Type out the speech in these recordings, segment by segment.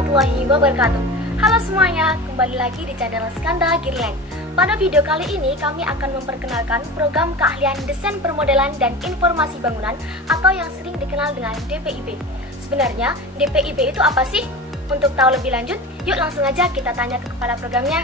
warahmatullahi wabarakatuh. Halo semuanya, kembali lagi di channel Skanda Girland. Pada video kali ini kami akan memperkenalkan program keahlian desain permodelan dan informasi bangunan atau yang sering dikenal dengan DPIB. Sebenarnya DPIB itu apa sih? Untuk tahu lebih lanjut, yuk langsung aja kita tanya ke kepala programnya.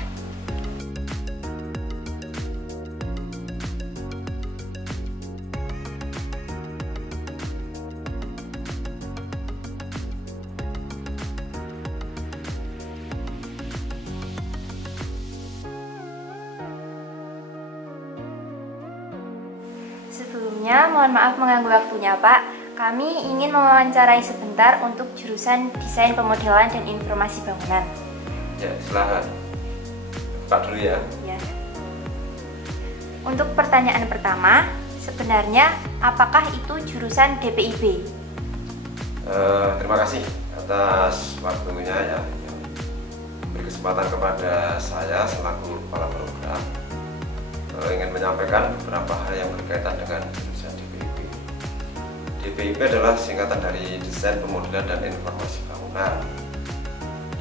Sebelumnya, mohon maaf mengganggu waktunya, Pak. Kami ingin mewawancarai sebentar untuk jurusan Desain Pemodelan dan Informasi Bangunan. Ya, silahkan. Buka dulu ya. Ya. Untuk pertanyaan pertama, sebenarnya apakah itu jurusan DPIB? Terima kasih atas waktunya ya. Beri kesempatan kepada saya selaku kepala program. Ingin menyampaikan beberapa hal yang berkaitan dengan jurusan DPIB. DPIB adalah singkatan dari Desain Pemodelan dan Informasi Bangunan,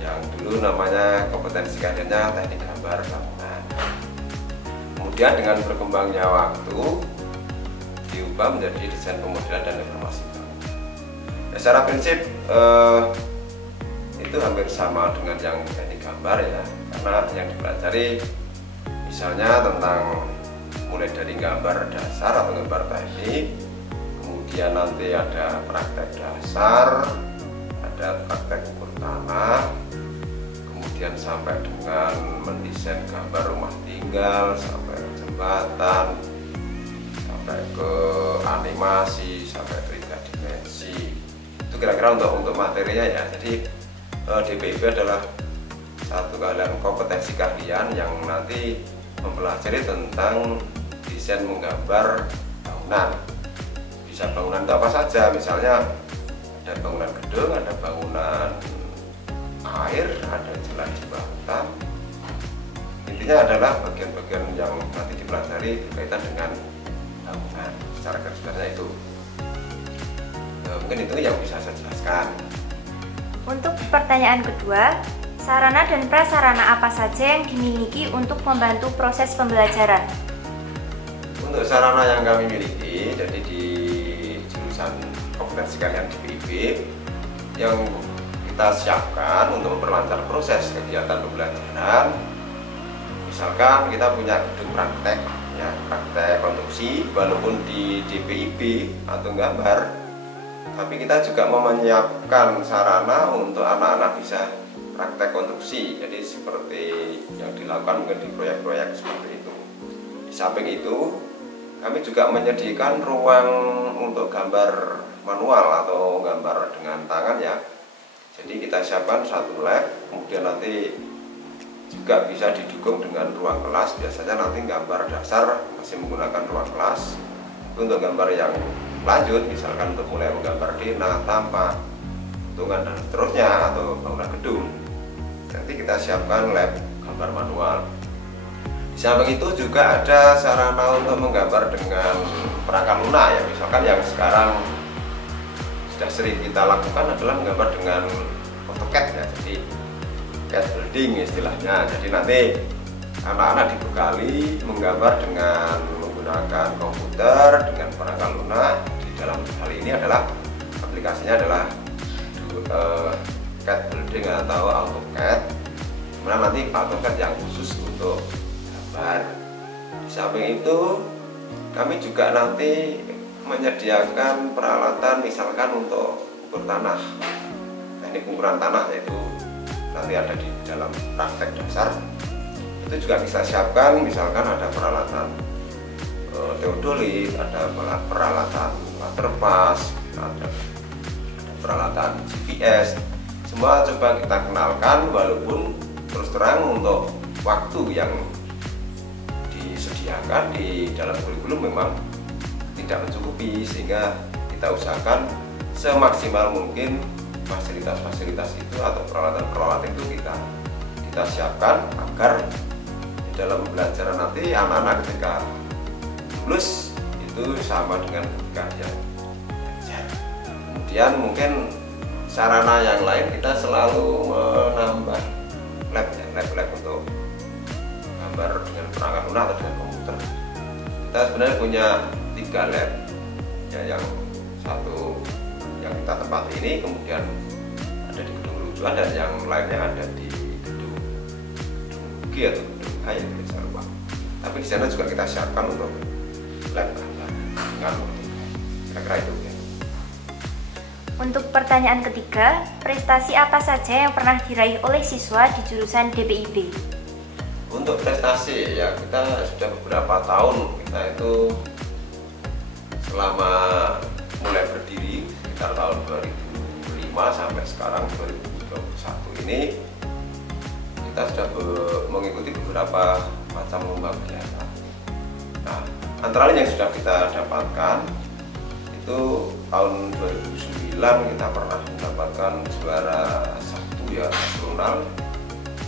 yang dulu namanya kompetensi keahliannya Teknik Gambar Bangunan. Kemudian dengan berkembangnya waktu diubah menjadi Desain Pemodelan dan Informasi Bangunan. Ya, secara prinsip itu hampir sama dengan yang teknik gambar ya, karena yang dipelajari misalnya tentang mulai dari gambar dasar atau gambar teknik, kemudian nanti ada praktek dasar, ada praktek ukur tanah, kemudian sampai dengan mendesain gambar rumah tinggal, sampai ke jembatan, sampai ke animasi, sampai tiga dimensi. Itu kira-kira untuk materinya ya. Jadi DPIB adalah satu keahlian kompetensi keahlian yang nanti mempelajari tentang desain menggambar bangunan. Bisa bangunan itu apa saja, misalnya ada bangunan gedung, ada bangunan air, ada jalan jembatan. Intinya adalah bagian-bagian yang nanti dipelajari berkaitan dengan bangunan. Secara garis besarnya itu. Mungkin itu yang bisa saya jelaskan. Untuk pertanyaan kedua, sarana dan prasarana apa saja yang dimiliki untuk membantu proses pembelajaran? Untuk sarana yang kami miliki, jadi di jurusan kompetensi keahlian DPIB, yang kita siapkan untuk memperlancar proses kegiatan pembelajaran, misalkan kita punya gedung praktek, ya, praktek konstruksi, walaupun di DPIB atau gambar, tapi kita juga menyiapkan sarana untuk anak-anak bisa praktek konstruksi, jadi seperti yang dilakukan mungkin di proyek-proyek seperti itu. Di samping itu, kami juga menyediakan ruang untuk gambar manual atau gambar dengan tangan ya. Jadi kita siapkan satu lab, kemudian nanti juga bisa didukung dengan ruang kelas. Biasanya nanti gambar dasar masih menggunakan ruang kelas. Untuk gambar yang lanjut, misalkan untuk mulai menggambar denah, tampak, hitungan dan seterusnya, atau bangunan gedung, nanti kita siapkan lab gambar manual. Di samping itu juga ada sarana untuk menggambar dengan perangkat lunak ya, misalkan yang sekarang sudah sering kita lakukan adalah menggambar dengan AutoCAD ya, jadi CAD building istilahnya. Jadi nanti anak-anak dibekali menggambar dengan menggunakan komputer dengan perangkat lunak. Di dalam hal ini adalah aplikasinya adalah CAD building atau AutoCAD, kemudian nanti AutoCAD yang khusus untuk gambar. Di samping itu kami juga nanti menyediakan peralatan misalkan untuk ukur tanah, teknik ukuran tanah, yaitu nanti ada di dalam praktek dasar. Itu juga kita siapkan, misalkan ada peralatan teodolit, ada peralatan waterpass, ada peralatan GPS. Semua coba kita kenalkan, walaupun terus terang untuk waktu yang disediakan di dalam kurikulum memang tidak mencukupi, sehingga kita usahakan semaksimal mungkin fasilitas-fasilitas itu atau peralatan-peralatan itu kita siapkan agar di dalam pembelajaran nanti anak-anak ketika lulus itu sama dengan ketika dia belajar. Kemudian mungkin sarana yang lain kita selalu menambah lab ya, lab untuk gambar dengan perangkat lunak atau dengan komputer. Kita sebenarnya punya 3 lab ya, yang satu yang kita tempati ini, kemudian ada di gedung lucuan, dan yang lainnya ada di gedung G atau gedung H ya, saya lupa. Tapi di sana juga kita siapkan untuk lab gambar dengan kira-kira itu ya. Untuk pertanyaan ketiga, prestasi apa saja yang pernah diraih oleh siswa di jurusan DPIB? Untuk prestasi ya, kita sudah beberapa tahun kita itu selama mulai berdiri sekitar tahun 2005 sampai sekarang 2021 ini kita sudah mengikuti beberapa macam lomba kegiatan. Nah, antara lain yang sudah kita dapatkan itu tahun 2009 kita pernah mendapatkan juara 1 ya, nasional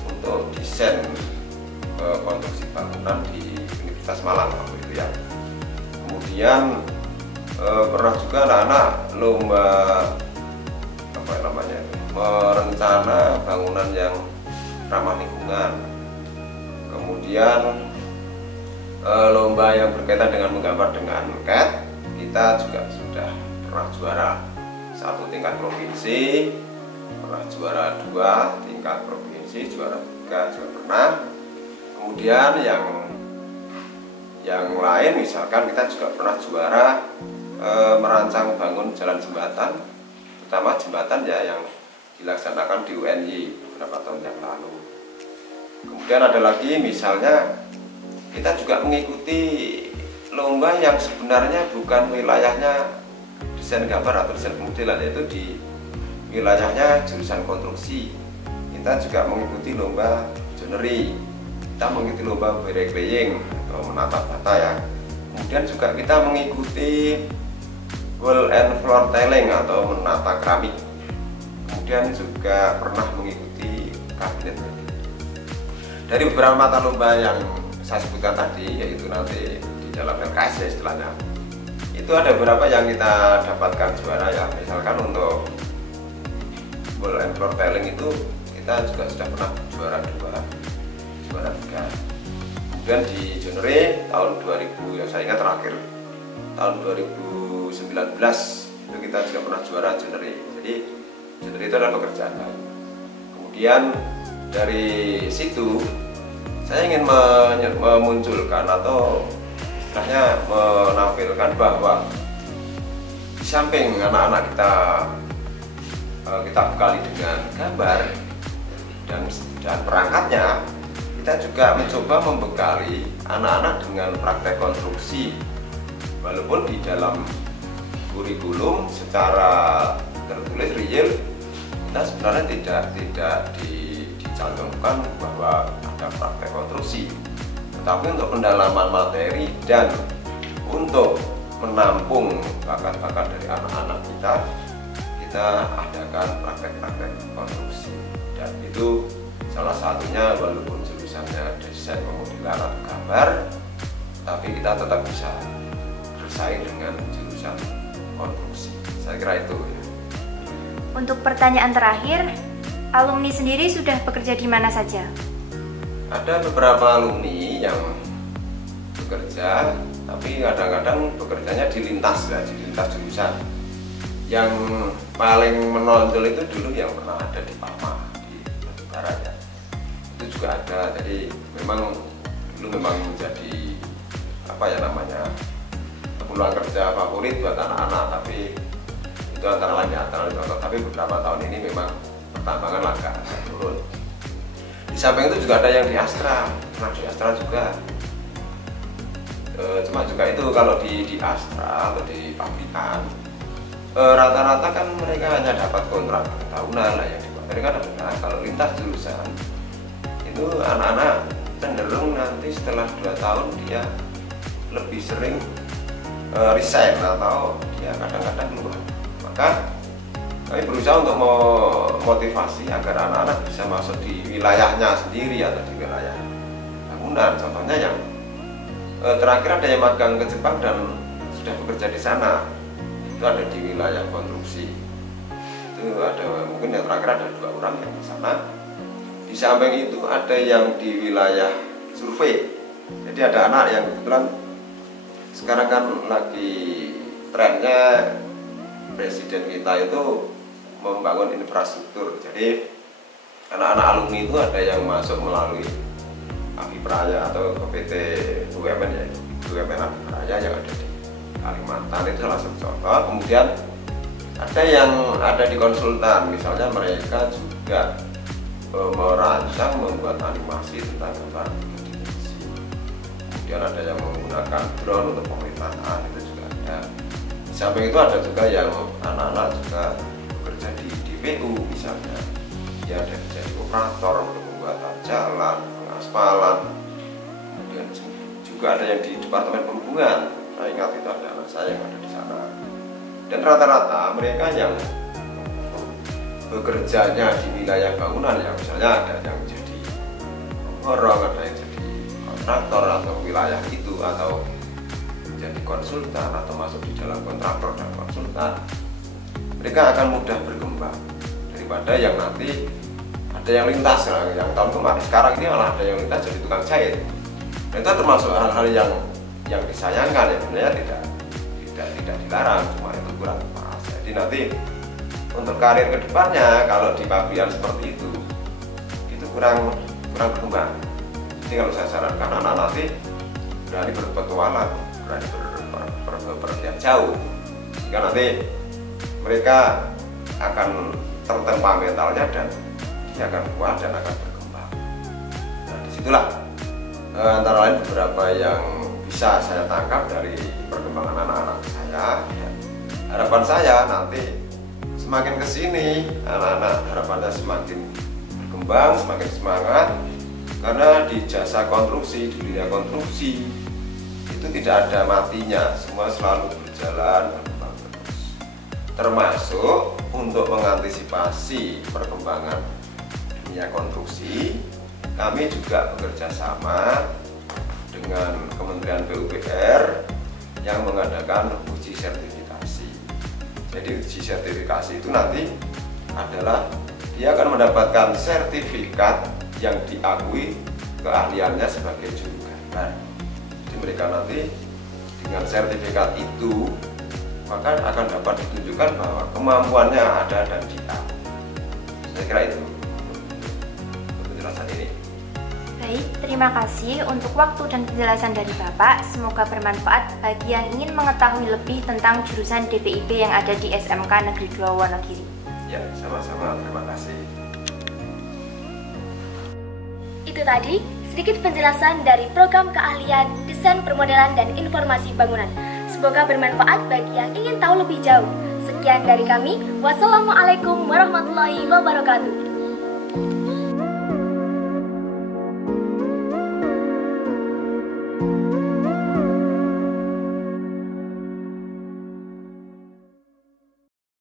untuk desain konstruksi bangunan di Universitas Malang waktu itu ya. Kemudian pernah juga anak-anak lomba apa namanya, merencana bangunan yang ramah lingkungan. Kemudian lomba yang berkaitan dengan menggambar dengan CAD, kita juga sudah pernah juara 1 tingkat provinsi, pernah juara 2 tingkat provinsi, juara 3 juga pernah. Kemudian yang lain misalkan kita juga pernah juara merancang bangun jalan jembatan, terutama jembatan ya yang dilaksanakan di UNY beberapa tahun yang lalu. Kemudian ada lagi misalnya kita juga mengikuti lomba yang sebenarnya bukan wilayahnya desain gambar atau desain pemodelan, yaitu di wilayahnya jurusan konstruksi. Kita juga mengikuti lomba joinery, kita mengikuti lomba bricklaying atau menata bata ya. Kemudian juga kita mengikuti wall and floor tiling atau menata keramik. Kemudian juga pernah mengikuti kabinet. Dari beberapa mata lomba yang saya sebutkan tadi, yaitu nanti di dalam LKS ya istilahnya, itu ada beberapa yang kita dapatkan juara ya. Misalkan untuk wall and floor tiling itu kita juga sudah pernah juara 2, juara 3. Kemudian di joinery tahun 2000 ya, saya ingat terakhir tahun 2019 itu kita juga pernah juara joinery. Jadi joinery itu adalah pekerjaan baru. Kemudian dari situ saya ingin memunculkan atau istilahnya menampilkan bahwa di samping anak-anak kita bekali dengan gambar dan perangkatnya, kita juga mencoba membekali anak-anak dengan praktek konstruksi. Walaupun di dalam kurikulum secara tertulis real kita sebenarnya tidak dicantumkan bahwa ada praktek konstruksi, tetapi untuk pendalaman materi dan untuk menampung bakat-bakat dari anak-anak kita adakan praktek-praktek konstruksi. Dan itu salah satunya, walaupun jurusannya desain pemodelan atau gambar, tapi kita tetap bisa bersaing dengan jurusan konstruksi. Saya kira itu ya. Untuk pertanyaan terakhir, alumni sendiri sudah bekerja di mana saja? Ada beberapa alumni yang bekerja, tapi kadang-kadang bekerjanya di lintas ya, di lintas jurusan. Yang paling menonjol itu dulu yang pernah ada di Palma di Barat ya. Itu juga ada. Jadi memang menjadi apa ya namanya, peluang kerja favorit buat anak-anak, tapi itu antara lain contoh. Tapi beberapa tahun ini memang pertambangan agak turun. Di samping itu juga ada yang di Astra, pernah di Astra juga. Cuma juga itu kalau di Astra atau di pabrikan, rata-rata kan mereka hanya dapat kontrak tahunan lah yang dibuat. Mereka adalah kalau lintas jurusan itu anak-anak cenderung nanti setelah 2 tahun dia lebih sering resign atau dia kadang-kadang keluar. Maka kami berusaha untuk memotivasi agar anak-anak bisa masuk di wilayahnya sendiri atau di wilayah bangunan. Contohnya yang terakhir ada yang magang ke Jepang dan sudah bekerja di sana, itu ada di wilayah konstruksi. Itu ada mungkin yang terakhir ada 2 orang yang di sana. Di samping itu ada yang di wilayah survei. Jadi ada anak yang kebetulan sekarang kan lagi trennya presiden kita itu membangun infrastruktur. Jadi anak-anak alumni itu ada yang masuk melalui Abipraya atau ke PT BUMN, ya BUMN Abipraya yang ada di Kalimantan, itu salah satu contoh. Kemudian ada yang ada di konsultan, misalnya mereka juga merancang membuat animasi tentang gambar dimensi. Kemudian ada yang menggunakan drone untuk pemerintahan, itu juga ada. Di samping itu ada juga yang anak-anak juga bekerja di DPU misalnya, ya ada jadi operator untuk pembuatan jalan, pengaspalan. Kemudian juga ada yang di Departemen Perhubungan. Saya ingat itu ada anak saya yang ada di sana. Dan rata-rata mereka yang bekerjanya di wilayah bangunan, ya misalnya ada yang jadi pemborong, ada yang jadi kontraktor atau wilayah itu, atau jadi konsultan atau masuk di dalam kontraktor dan konsultan, mereka akan mudah berkembang daripada yang nanti ada yang lintas. Nah, yang tahun kemarin, sekarang ini malah ada yang lintas jadi tukang jahit. Dan itu termasuk hal-hal yang disayangkan, ya sebenarnya tidak dilarang, cuma itu kurang pas. Jadi nanti untuk karir kedepannya kalau di pabrikan seperti itu kurang berkembang. Jadi kalau saya sarankan anak nanti berani berpetualang, berani berpergian jauh, jika nanti mereka akan tertempa mentalnya dan dia akan kuat dan akan berkembang. Nah, disitulah antara lain beberapa yang bisa saya tangkap dari perkembangan anak-anak saya. Harapan saya nanti semakin kesini anak-anak harapannya semakin berkembang, semakin semangat, karena di jasa konstruksi, di dunia konstruksi itu tidak ada matinya, semua selalu berjalan berkembang terus. Termasuk untuk mengantisipasi perkembangan dunia konstruksi, kami juga bekerja sama dengan Kementerian PUPR yang mengadakan uji sertifikasi. Jadi uji sertifikasi itu nanti adalah dia akan mendapatkan sertifikat yang diakui keahliannya sebagai juru gambar. Jadi mereka nanti dengan sertifikat itu maka akan dapat ditunjukkan bahwa kemampuannya ada dan diakui. Saya kira itu penjelasan ini. Baik, terima kasih untuk waktu dan penjelasan dari Bapak. Semoga bermanfaat bagi yang ingin mengetahui lebih tentang jurusan DPIP yang ada di SMK Negeri 2 Wonogiri. Ya, sama-sama. Terima kasih. Itu tadi sedikit penjelasan dari program keahlian desain permodelan dan informasi bangunan. Semoga bermanfaat bagi yang ingin tahu lebih jauh. Sekian dari kami. Wassalamualaikum warahmatullahi wabarakatuh.